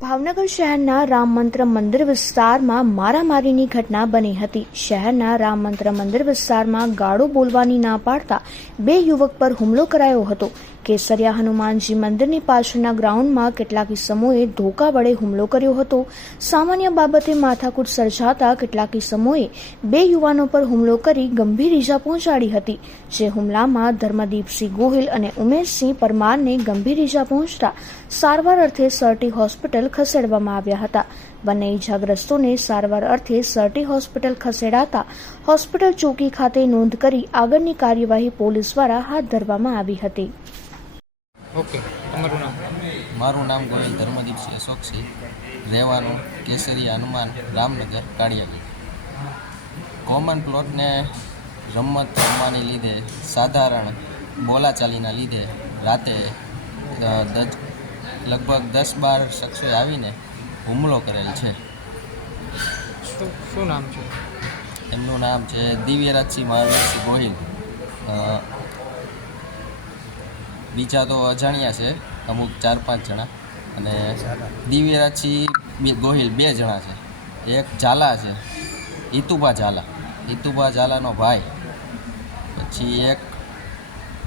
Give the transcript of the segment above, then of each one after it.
ભાવનગર શહેરના રામ મંત્ર મંદિર વિસ્તારમાં મારામારીની ઘટના બની હતી. શહેરના રામ મંત્ર મંદિર વિસ્તારમાં ગાળો બોલવાની ના પાડતા બે યુવક પર હુમલો કરાયો હતો. કેસરિયા હનુમાનજી મંદિરની પાછળના ગ્રાઉન્ડમાં કેટલાક ઇસમોએ ધોકા વડે હુમલો કર્યો હતો. સામાન્ય બાબતે માથાકૂટ સર્જાતા કેટલાક ઇસમોએ બે યુવાનો પર હુમલો કરી ગંભીર ઈજા પહોંચાડી હતી, જે હુમલામાં ધર્મદીપસિંહ ગોહિલ અને ઉમેશસિંહ પરમારને ગંભીર ઈજા પહોંચતા સારવાર અર્થે સરટી હોસ્પિટલ ખસેડવામાં આવ્યા હતા. બંને ઈજાગ્રસ્તોને સારવાર અર્થે સરટી હોસ્પિટલ ખસેડાતા હોસ્પિટલ ચોકી ખાતે નોંધ કરી આગળની કાર્યવાહી પોલીસ દ્વારા હાથ ધરવામાં આવી હતી. ઓકે તમારું નામ? મારું નામ ગોયલ ધર્મદીપસિંહ અશોકસિંહ રહેવાનું કેસરી હનુમાન રામનગર કાળિયાગી કોમન પ્લોટને રમત રમવાની લીધે સાધારણ બોલાચાલીના લીધે રાતે લગભગ દસ બાર શખ્સોએ આવીને હુમલો કરેલ છે. શું નામ છે? એમનું નામ છે દિવ્યરાજસિંહ મહાવીરસિંહ ગોહિલ. બીજા તો અજાણ્યા છે અમુક ચાર પાંચ જણા. અને દિવ્યરાજસિંહ બે- ગોહિલ બે જણા છે. એક ઝાલા છે ઈતુભા ઝાલા. ઈતુભા ઝાલાનો ભાઈ. પછી એક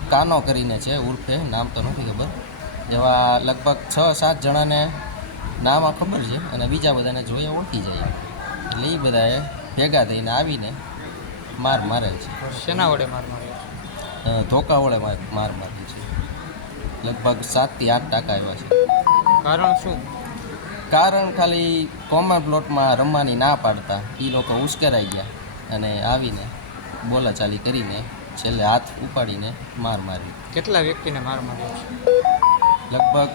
કાનો કરીને છે ઉર્ફે નામ તો નથી ખબર. એવા લગભગ છ સાત જણાને નામ આ ખબર છે અને બીજા બધાને જોઈએ ઓળખી જાય. એટલે એ બધાએ ભેગા થઈને આવીને માર મારે છે. શેના વડે માર મારે ધોકા વડે માર મારે છે. લગભગ સાતથી આઠ ટકા આવ્યા છે. કારણ શું? કારણ ખાલી કોમન પ્લોટમાં રમવાની ના પાડતા. એ લોકો ઉશ્કેરાઈ ગયા અને આવીને બોલાચાલી કરીને છેલ્લે હાથ ઉપાડીને માર મારી. કેટલા વ્યક્તિને માર માર્યો છે? લગભગ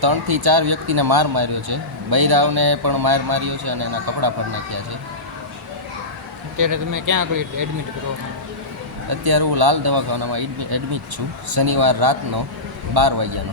ત્રણથી ચાર વ્યક્તિને માર માર્યો છે. બૈરાવને પણ માર માર્યો છે અને એના કપડાં પણ નાખ્યા છે. અત્યારે તમે ક્યાં આગળ એડમિટ કરો અત્યારે હું લાલ દવાખાનામાં એડમિટ છું. શનિવાર રાતનો બાર વાગ્યાનો.